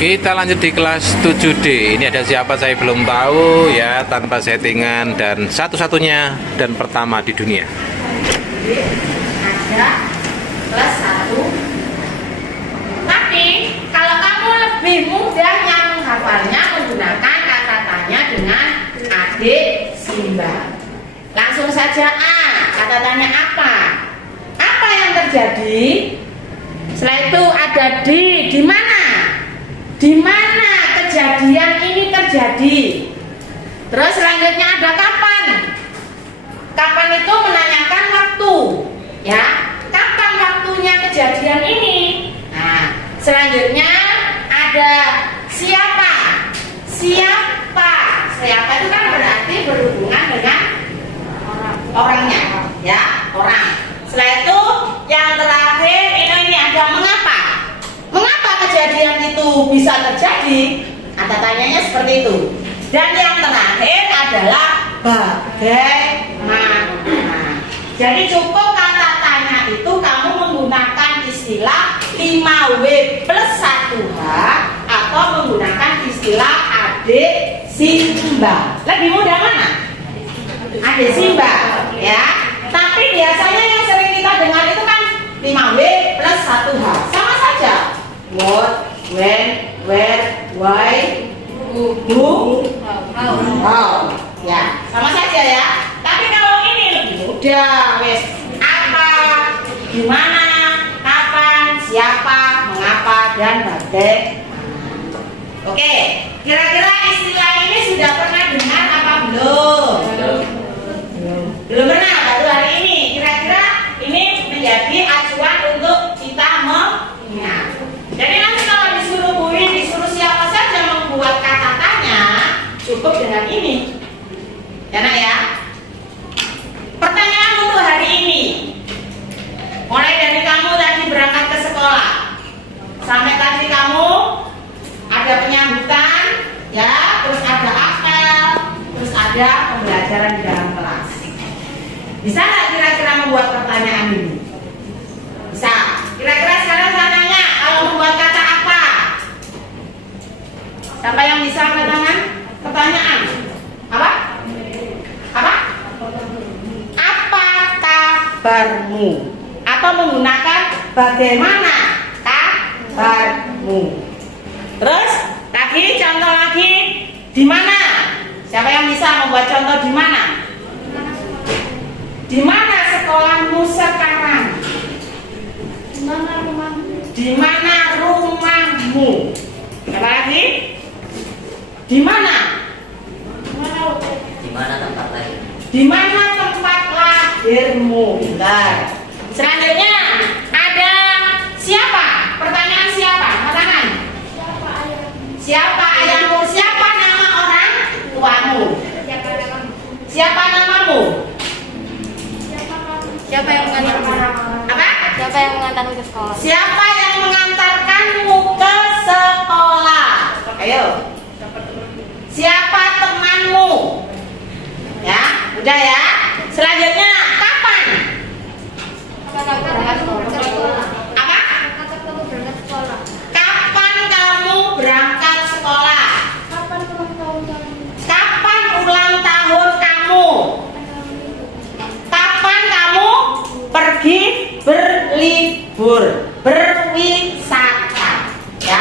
Kita lanjut di kelas 7D. Ini ada siapa saya belum tahu ya, tanpa settingan dan satu-satunya dan pertama di dunia. Ada kelas 1. Tapi kalau kamu lebih mudah yang menghafalnya menggunakan kata tanya dengan adik Simba. Langsung saja A. Kata tanya apa? Apa yang terjadi? Setelah itu ada di mana? Di mana kejadian ini terjadi? Terus selanjutnya ada kapan? Kapan itu menanyakan waktu, ya. Kapan waktunya kejadian ini? Nah, selanjutnya ada siapa? Siapa? Siapa itu kan berarti berhubungan dengan orangnya, ya, orang. Setelah itu yang terakhir ini ada mengapa? Mengapa kejadian itu bisa terjadi? Kata tanyanya seperti itu. Dan yang terakhir adalah bagaimana. Jadi cukup kata tanya itu kamu menggunakan istilah 5W plus 1H atau menggunakan istilah adik Simba. Lebih mudah mana? Adik Simba, ya. Tapi biasanya yang sering kita dengar itu kan 5W plus 1H. Sama saja. What, when, where, why, who, how. Ya, sama saja ya. Tapi kalau ini lebih mudah, wes. Apa, gimana, kapan, siapa, mengapa, dan bagaimana. Oke, kira-kira istilah ini sudah pernah dengar apa belum? Belum pernah, baru hari ini. Kira-kira ini menjadi acuan untuk kita mengingat. Jadi nanti kalau disuruh Buin, disuruh siapa saja membuat kata tanya, cukup dengan ini. Ya nak ya. Pertanyaan untuk hari ini. Mulai dari kamu tadi berangkat ke sekolah, sampai tadi kamu ada penyambutan, ya, terus ada apel, terus ada pembelajaran di dalam kelas. Bisa nggak kira-kira membuat pertanyaan ini? Bisa. Kira-kira sekarang saya tanya, kalau membuat kata apa? Siapa yang bisa angkat tangan? Pertanyaan. Apa? Apa? Apa kabarmu? Atau menggunakan bagaimana kabarmu? Terus lagi contoh lagi, di mana? Siapa yang bisa membuat contoh di mana? Di mana sekolahmu sekarang? Di mana rumahmu? Di mana rumahmu? Apa lagi? Di mana? Di mana tempat lahir? Di mana tempat lahirmu? Bentar. Selanjutnya ada siapa? Pertanyaan siapa? Pertanyaan. Siapa ayahmu? Siapa nama orang tuamu? Siapa namamu? Siapa yang mengantarkan? Apa? Siapa yang mengantarkan ke sekolah? Siapa yang mengantarkanmu ke sekolah? Ayo. Siapa temanmu? Ya, udah ya. Selanjutnya kapan? Kapan kamu berangkat sekolah? Apa? Kapan kamu berangkat sekolah? Kapan kamu berangkat sekolah? Kapan ulang tahun kamu? Kapan ulang tahun kamu? Kapan kamu pergi berlibur, berwisata? Ya,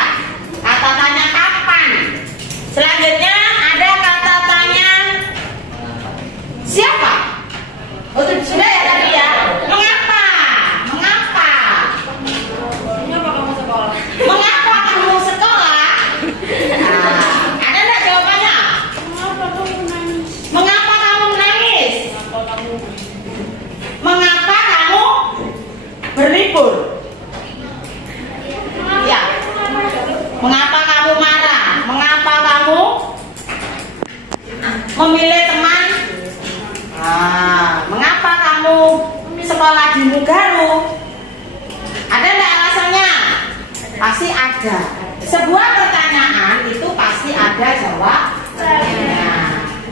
kata tanya kapan. Selanjutnya ada kata tanya siapa? Oh, sudah ya tadi ya. Mengapa? Mengapa? Mengapa kamu sekolah? Mengapa kamu sekolah? Nah, ada enggak jawabannya? Mengapa kamu menangis? Mengapa kamu menangis? Mengapa kamu berlibur? Ya. Mengapa kamu marah? Mengapa kamu memilih teman? Mengapa kamu sekolah di Mugaru? Ada enggak alasannya? Pasti ada. Sebuah pertanyaan itu pasti ada jawabannya.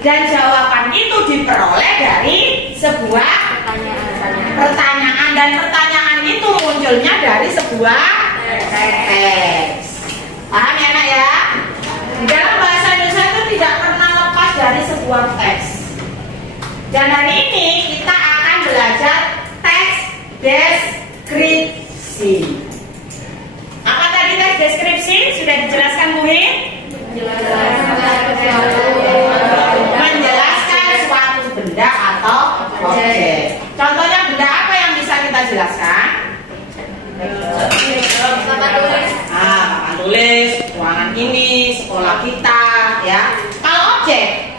Dan jawaban itu diperoleh dari sebuah pertanyaan, dan pertanyaan itu munculnya dari sebuah teks. Paham ya nak ya? Di dalam bahasa Indonesia itu tidak pernah lepas dari sebuah teks. Dan hari ini kita akan belajar teks deskripsi. Apa tadi teks deskripsi? Sudah dijelaskan Bu Hin? Menjelaskan suatu benda atau objek. Contohnya benda apa yang bisa kita jelaskan? Papan tulis, ruangan ini, sekolah kita, ya. Kalau objek,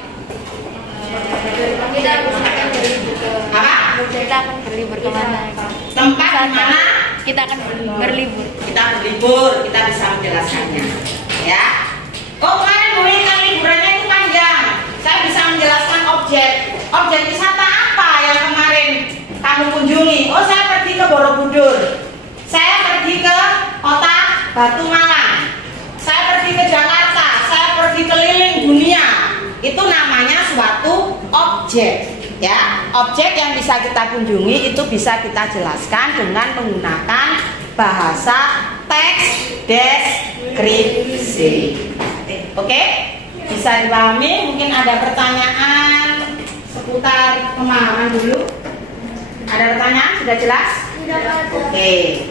apa? Kita akan berlibur kemana? Tempat di mana Kita akan berlibur. kita berlibur, kita bisa menjelaskannya, ya. Kok kemarin Bu Hin kan liburannya itu panjang? Saya bisa menjelaskan objek. Objek wisata apa yang kemarin kamu kunjungi? Oh, saya pergi ke Borobudur. Saya pergi ke kota Batu Malang. Saya pergi ke Jakarta. Saya pergi keliling dunia. Itu namanya suatu objek, ya. Objek yang bisa kita kunjungi itu bisa kita jelaskan dengan menggunakan bahasa teks deskripsi. Oke? Bisa dipahami? Mungkin ada pertanyaan seputar pemahaman dulu. Ada pertanyaan? Sudah jelas? Oke.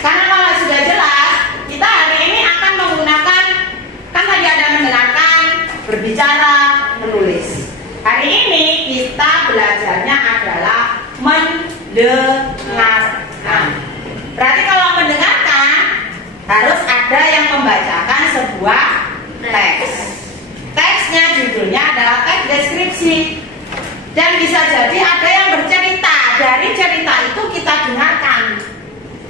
Karena kalau sudah jelas, kita hari ini akan menggunakan, kan tadi ada mendengarkan, berbicara, menulis. Hari ini kita belajarnya adalah mendengarkan. Berarti kalau mendengarkan harus ada yang membacakan sebuah teks. Teksnya judulnya adalah teks deskripsi. Dan bisa jadi ada yang bercerita. Dari cerita itu kita dengarkan.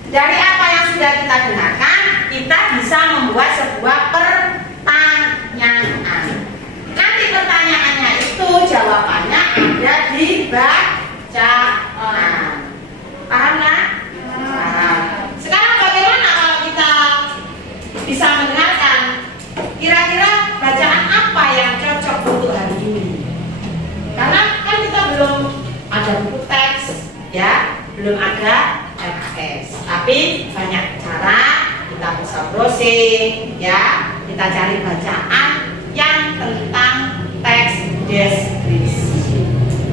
Dari apa yang sudah kita dengarkan, kita bisa membuat sebuah pertanyaan. Nanti pertanyaannya itu jawabannya ada di bacaan. Paham nak? Paham. Sekarang bagaimana kalau kita bisa mendengarkan? Kira-kira bacaan apa yang cocok untuk hari ini? Karena kan kita belum ada buku teks, ya, belum ada teks. Tapi banyak cara kita bisa browsing, ya, kita cari bacaan yang tentang teks deskripsi.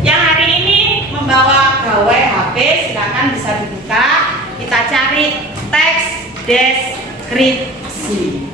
Yang hari ini membawa gawai HP, silakan bisa dibuka. Kita cari teks deskripsi.